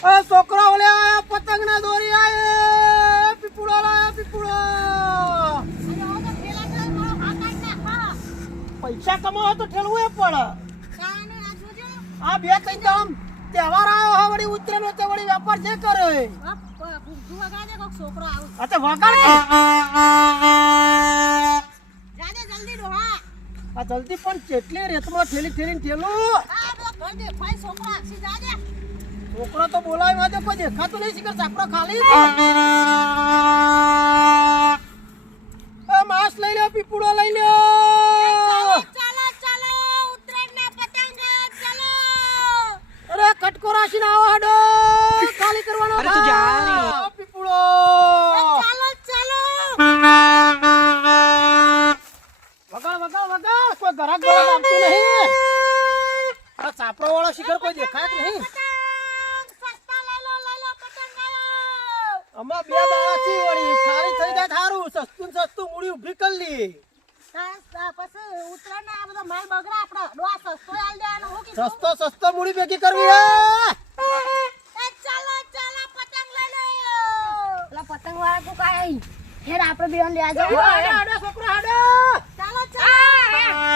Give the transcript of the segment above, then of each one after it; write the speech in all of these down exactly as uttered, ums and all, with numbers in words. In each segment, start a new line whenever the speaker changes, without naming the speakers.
આ છોકરા ઓલે આયા પતંગ ના દોરી આયે પીપુડો લાયા પીપુડો પૈસા કમાવો તો ઠેલવું એ પડે આ બે ત્રણ દામ તહેવાર આવ્યો હા વળી ઉતરેલો તે વળી વેપાર છે કરે છોકરો આવ અચ્છા વગાડ જાજે જલ્દી ડોહા આ જલ્દી પણ કેટલી રેતમાં ઠેલી ઠેલીને ઠેલું છોકરો તો બોલાય માં કોઈ દેખાતું નહીં શીખર સાપડો ખાલી માસ લઈ લ્યો પીપુડો લઈ લ્યો ચાલો ચાલો ઉત્તરાયણ ના પતંગ ચાલો અરે કટકો રાશી ના આવો હડો ખાલી કરવાનો અરે તું જા પીપુડો ચાલો ચાલો વગાડ વગાડ વગાડ કોઈ ગરાક ગરાક આવતું નહીં આ સાપડો વાળો શિખર કોઈ દેખાય જ નહીં અમા બે દાડાથી વળી ખાલી થઈ જાય થારું સસ્તું સસ્તું મૂડી ઊભી કરી લી પછી ઉતરાણ આ બધો માલ બગડા આપણો ડોઆ સસ્તો આલ દેવાનો હું કીધું સસ્તો સસ્તો મૂડી ભેગી કરવી હે એ ચાલો ચાલો પતંગ લઈ લે ઓલા પતંગ વાળા કો કાઈ હેર આપણે બેન લે આજો હાડો હાડો છોકરો હાડો ચાલો ચાલો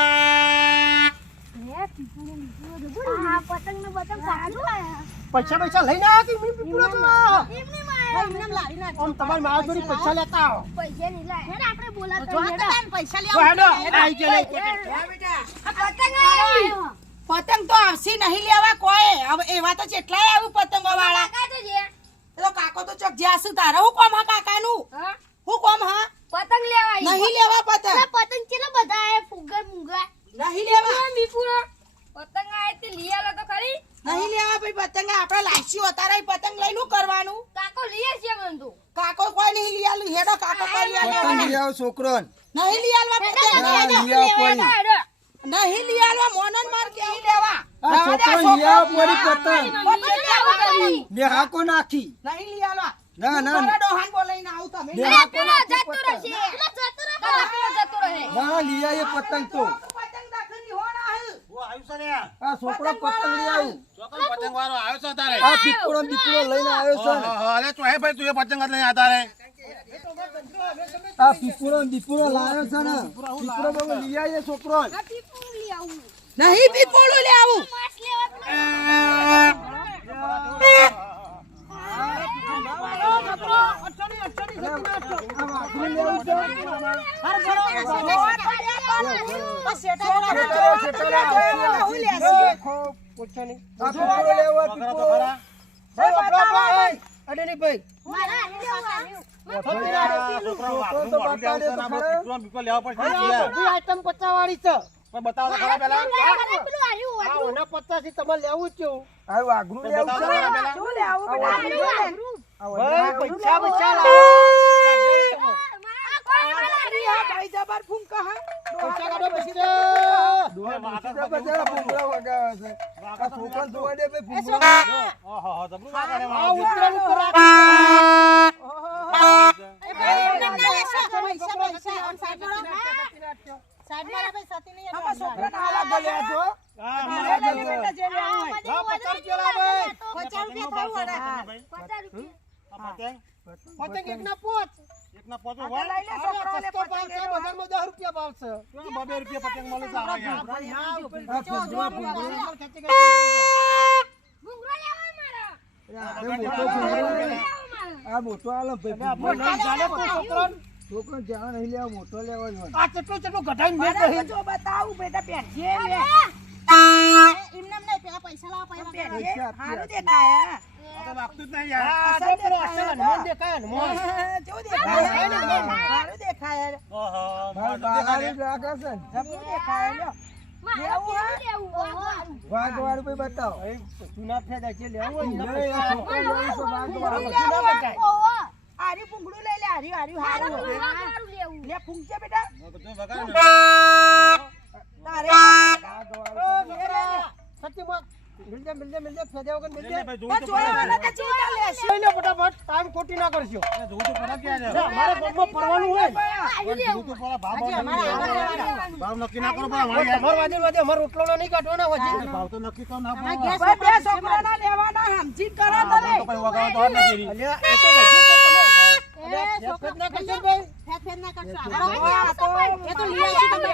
હે પીપુડો નીકળો આ પતંગ ને પતંગ સારું આયા પૈસા પૈસા લઈને આયા કે મી પીપુડો તો એમની એમને લાડી ના ઓમ તમાર મારા જોડી પૈસા લેતા આવો પૈસા નહીં લાય હેડ આપણે બોલાતો હેડ પૈસા લે હેડો આઈ ગયો લે બેટા પતંગ આવ્યો પતંગ તો આવસી નહીં લેવા કોઈ હવે એવા તો કેટલાય આવું પતંગો વાળા કાકા તો જે તો કાકો તો ચક જ્યાસુ તારે હું કોમ હા કાકાનું હા હું કોમ હા પતંગ લેવા નહીં લેવા પતંગ પતંગ ચેલા બધા આય ફુગર મુગા નહીં લેવા મીપુરા પતંગ આય તે લીયાલો તો ખરી નહીં લેવા ભાઈ પતંગ આપણે લાઈસી ઉતારે પતંગ લઈને કરવાનું કાકો લીએ છે બંધુ કાકો કોઈ નહીં લીયાલું હેડો કાકો કોઈ લીયાલો પતંગ લીયાવ છોકરોન નહીં લીયાલવા પતંગ લીયાવ કોઈ નહીં લીયાલવા મોનન માર કે અહીં લેવા આ છોકરો લીયાવ પડી પતંગ બે હાકો નાખી નહીં લીયાલવા ના ના ના ડોહાન બોલાઈને આવ તમે બે હાકો જતો રહેશે જતો રહે જતો રહે ના લીયા એ પતંગ તો પતંગ દાખલી હોના હે ઓ આયુ સરે આ છોકરો પતંગ લઈ આવ છોકરો પતંગ વાળો આવ્યો છે તારે આ પીપળો પીપળો લઈને આવ્યો છે હા અરે ચોહે ભાઈ તું એ પતંગ લઈને આતા રે આ પીપળો પીપળો લાવ્યો છે ને પીપળો બહુ લઈ આય છોકરો આ પીપળો લઈ આવું નહીં પીપળો લઈ આવું માસ પચાસ તમારે લેવું જ આઘરું લેવું પૈસા પૈસા ભાઈ જબર ફૂમ કહા પૈસા કાઢો પછી રે દોહે માથા બજાર ફૂમડા વગાવે છે આ છોકરા જોવા દે ભાઈ ફૂમડા ઓહો હો જબરું વાગે આ ઉતરણ ઉપર એ ભાઈ તમને લેશો પૈસા પૈસા ઓન સાઈડ માં સાઈડ માં ભાઈ સતી નહીં આ છોકરા ના આલા ભલે આજો હા મારા બેટા જે લે હોય હા પચાસ રૂપિયા લાવે પચાસ રૂપિયા થાવ વડા પચાસ રૂપિયા પતંગ પતંગ એક ના પોચ એક ના પોચ હોય લઈ લે છોકરાને પતંગ બજારમાં દસ રૂપિયા ભાવ છે બે રૂપિયા પતંગ મળે છે આ ફુગવા ફુગવા ભૂંગરો લેવા મારો આ મોટો આલો ભાઈ જાલે તો છોકરો છોકરો જાણ નહીં લેવા મોટો લેવા જ આ ચટલો ચટલો ઘટાઈને મે કહે જો બતાવું બેટા પેઠે લે એમને નહીં પેલા પૈસા લાવ પૈસા હારું દેખાય આ વાગતું જ નહીં યાર આ તો પેલો અસલ મન દેખાય ને મન જો દેખાય હારું દેખાય ઓહો ભાઈ બાગાડી લાગે છે જબરું દેખાય લ્યો લેવું લેવું વાગવાળું ભાઈ બતાવો એ સુના ફેદા છે લેવું ને છોકરો લેવું છે વાગવાળું સુના બતાય આરી પુંગડું લઈ લે આરી આરી હારું હારું લેવું લે પુંગચે બેટા બધું વગાડ તારે વાગવાળું સત્યમાં મિલજે મિલજે મિલજે ફેદ્યા વગર મિલજે
ભાઈ
પણ જોયાવાના તો ચેટા લેશે
લઈ લે ફટાફટ ટાઈમ ખોટી ના કરશો
જોવું તો પડે ક્યાં છે
મારે બબો પડવાનું હોય
જોવું તો પડે ભાવ ભાવ નક્કી ના કરો ભાઈ
અમાર વાજે વાજે અમાર રોટલો નહીં કાઢવાના હોય
ભાવ તો નક્કી કરો ના પડે
ભાઈ બે છોકરાના લેવાના સમજી કરો તમે
તો ભાઈ વગાડો તો ના કરી
અલ્યા એ તો બધું તો તમે
એ
ફેદ ના કરશો ભાઈ
ફેર ફેર ના કરશો આ તો એ તો લઈ આવશું તમે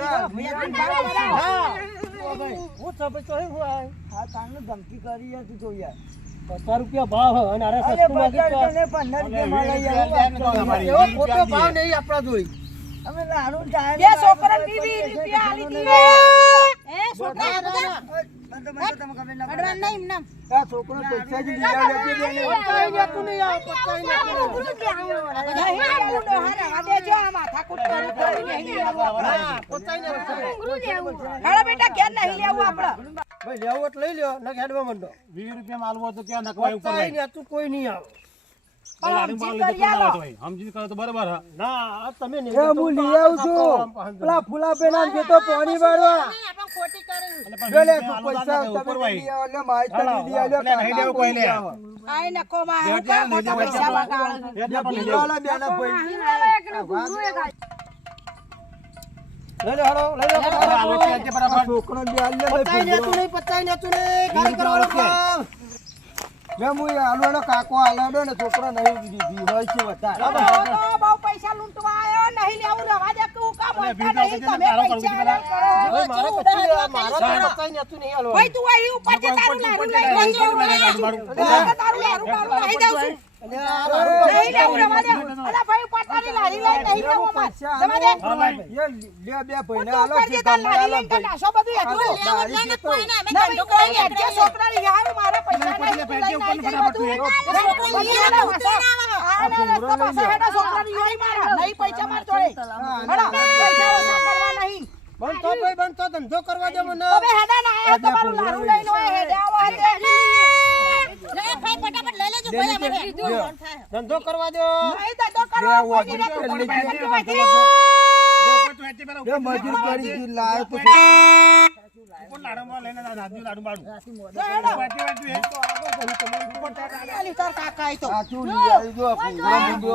હા હું સબ તો હે હું
આ તાને ધમકી કરી હતી તો યાર
પચાસ રૂપિયા ભાવ હે અને અરે
અરે
સસ્તું માગી
બજાર તને પંદર રૂપિયા લઈ આવ્યો
એવો ખોટો ભાવ નહીં આપણા જોઈ
અમે લાડુ ચાય
બે છોકરાને વીસ રૂપિયા આલી દીધે એ છોકરા
મને તો મને તો તમે ખબર ના
અડવાન નહીં એમ નામ
આ છોકરો પૈસા જ લઈ આવ્યો છે બેને
પચાઈ ને તું નહીં આવ પચાઈ ને
નહીં આવું ડોહા રવા દેજો આ માથાકૂટ કરું કરી નહીં આવું
હા પચાઈ ને
હાલો બેટા ઘેર નહીં લેવું આપણે
ભાઈ લેવો એટલે લઈ લ્યો ના હેડવા મંડો
વીસ રૂપિયા માલવો તો ક્યાં નખવાય ઉપર
પચાઈ ને તું કોઈ નહીં આવે
લાડી માલ લીધો તો ના આવે તો ભાઈ સમજી કરો તો બરાબર હા
ના આ તમે નહીં
એ હું લઈ આવું છું પેલા ફૂલા પેલા જતો પાણી વાળવા
આપણે ખોટી કરી
બેલે પૈસા તમે લઈ આવો લે માઈ તમે લઈ આવો
નહીં લેવું કોઈ લે
આઈ નકો માં હું કા મોટા પૈસા બગાડે
લઈ આવો બેના ભાઈ
લઈ લો હાલો લઈ લો
આલો છે બરાબર
છોકરો બે આલે
પચાઈ ને તું નહીં પચાઈ ને તું નહીં ખાલી કરવાનો કામ
મે હું આલોનો કાકો આલાડો ને છોકરો નહીં દીધી હોય છે વધારે
તો બહુ પૈસા લૂંટવા આયો નહીં લેવું રવા દે તું કા બોલતા નહીં તમે પૈસા આલા
ભાઈ મારે
કરો
કચ્છી મારા પચાઈ ને તું નહીં હાલો
ભાઈ તું અહીં ઉપર જે તારું લારું લઈ લેજો તારું લારું મારું લઈ જાઉં છું નહીં લેવું રવા દે અલા ભાઈ પાટાની લારી લઈ નહીં લેવું માર જમા દે
એ લે બે ભાઈને આલો
ઉપર
છે
જે તાર
તમારે
લારી
આલો
લઈને નાશો બધું એટલું
દારી છે તો
નહીં કોઈ જે છોકરાની યાર મારા પૈસા નહીં તું લઈ નાઈ દે પૈસા માર જોડે પૈસા ઓછા કરવા નહીં
બંધ તો ભાઈ બંધ તો ધંધો કરવા દે મને
તમે હેડા ના આયા તમારું લારું લઈને હોય હેડે આવો હેડે લે ભાઈ ફટાફટ લઈ લેજો ભાઈ અમારે
ધંધો કરવા દો
નહીં ધંધો કરવા કોઈ નહીં
બે મજૂર કરી દી લાયો તો
લાડુ માં લઈને લાડુ લાડુ બાડુ
આલી તાર કાકા આઈ તો
સાચું લઈ આવી જો પૂરા મુંડો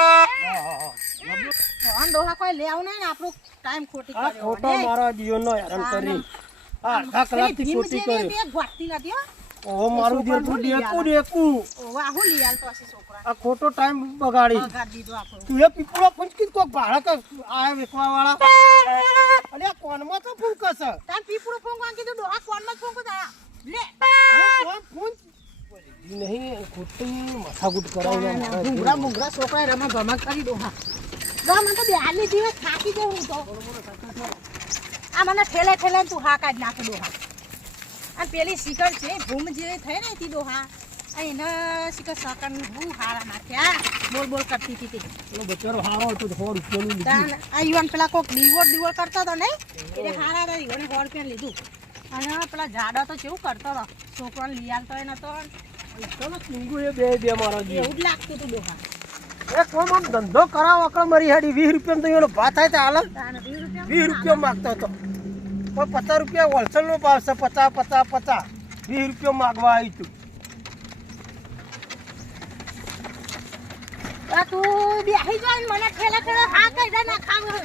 આન ડોહા કોઈ લે આવ ને આપણું ટાઈમ ખોટી
આ
કર્યો
ખોટો મારા જીવનનો હેરાન કરી આ અડધા કલાકથી ખોટી કરી
બે ગોઠતી નથી હો
ઓ મારું દિલ તું દેકું દેકું
વાહ હું લઈ આલ તો હશે છોકરા
આ ખોટો ટાઈમ બગાડી
બગાડ દીધો આપણો
તું એ પીપળો ફૂંચકી કોક ભાડા કે આ વેચવા વાળા અલે આ કોનમાં તો ફૂંકસ
તાર પીપળો ફોંગવા કીધું ડોહા કોનમાં ફોંગો તા લે
કોણ ફૂંચ નહીં ખોટી માથાકૂટ કરાવી
મુંગરા મુંગરા છોકરા રમા ભમા કરી ડોહા ગા મને તો બે આલી દિવસ થાકી ગયો હું તો આ મને ઠેલે ઠેલે તું હા કાઢ નાખ ડોહા આ પેલી શિખર છે ભૂમ જે થઈ ને તી ડોહા આ એને શિખર સાકર બહુ હારા નાખ્યા બોલ બોલ કરતી હતી તે
પેલો બચારો હારો હતો તો સો રૂપિયાનું લીધું
તાન આ યુવાન પેલા કોક ડીવોર ડીવોર કરતો હતો ને એટલે હારા હતા યુવાને સો રૂપિયા લીધું અને પેલા જાડો તો કેવું કરતો હતો છોકરાને લઈ આવતો એ નતો
ચલો ચીંગુ એ બે બે મારા જીવ
એવું જ લાગતું હતું ડોહા
એ કોમ આમ ધંધો કરાવો કે મારી હેડી વીસ રૂપિયા તો એનો ભાત થાય તો હાલ
તાને વીસ રૂપિયા
વીસ રૂપિયા માંગતો હતો પણ પચાસ રૂપિયા હોલસેલ નો ભાવ છે પચાસ પચાસ પચાસ વીસ રૂપિયા માંગવા આવી તું
આ તું બેહી જા ને મને ઠેલા ઠેલા હા કઈ દે ના ખાવ હા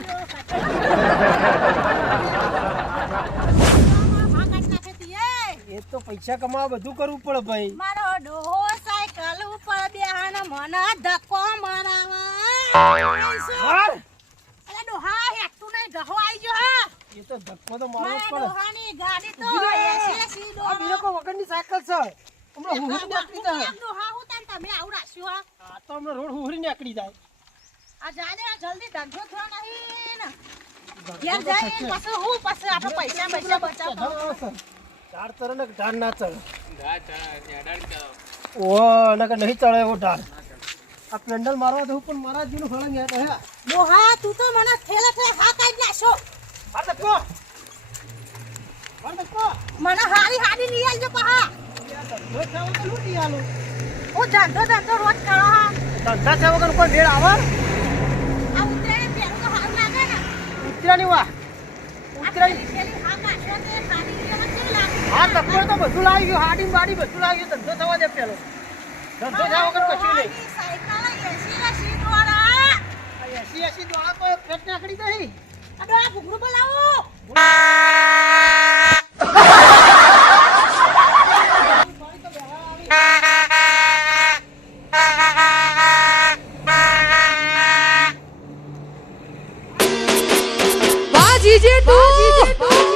કાઢ નાખે તી
એ તો પૈસા કમાવા બધું કરવું પડે ભાઈ
મારો ડોહો સાયકલ ઉપર બેહાને મને ધક્કો મારાવા
હાલ!
અરે ડોહા હેઠું નહીં ગહો આવી ગયો હા
એ તો ધક્કો તો મારવો જ
મારા
પડે
ડોહાની ગાડી તો એસી એસી
આ બીજો કોઈ વગરની સાયકલ છે હમણાં હુહરી નીકળી જાય
ડોહા હું તને તમે આવું રાખ્યું હા
આ તો હમણાં રોડ હુહરી નીકળી જાય
આ જાને જલ્દી ધંધો થયો નહીં ને ઘેર જાય પછી હું પછી આપણે પૈસા પૈસા બચાવતો
ઢાળ ચડે ને ઢાળ ના ચડે ઓ નકર નહીં ચડે એવો ઢાળ આ પેન્ડલ મારવા દઉં પણ મારા જીનું ફળંગ હે હે
ડોહા તું તો મને ઠેલે ઠેલે હા કાઢી નાખશો
આ ધક્કો આ ધક્કો
મને હારી હારી લઈ આવજો પહા
ધંધો થયો તો લૂંટી આલું
હું ધંધો ધંધો રોજ કરો હા
ધંધા થયા વગર કોઈ ભેળ આવે
આ ઉતરાયણ પહેરું તો સારું લાગે ને
ઉતર્યાની વાહ
ઉતરાયણ પેલી હા કાઢ્યો તે હારી લેવા કેવી લાગે
હા તકબર તો બધું લાવી ગયું હાડી બાડી બધું લાવી ગયું ધંધો થવા દે પેલો ધંધો થવા વગર કશું નહીં
સાયકલ એસી ના સીટ વાળા
આ એસી એસી દોડા તો પેટ નાખડી દઈ
આ ડોહા ભૂખરું બોલાવો
Bajije tu.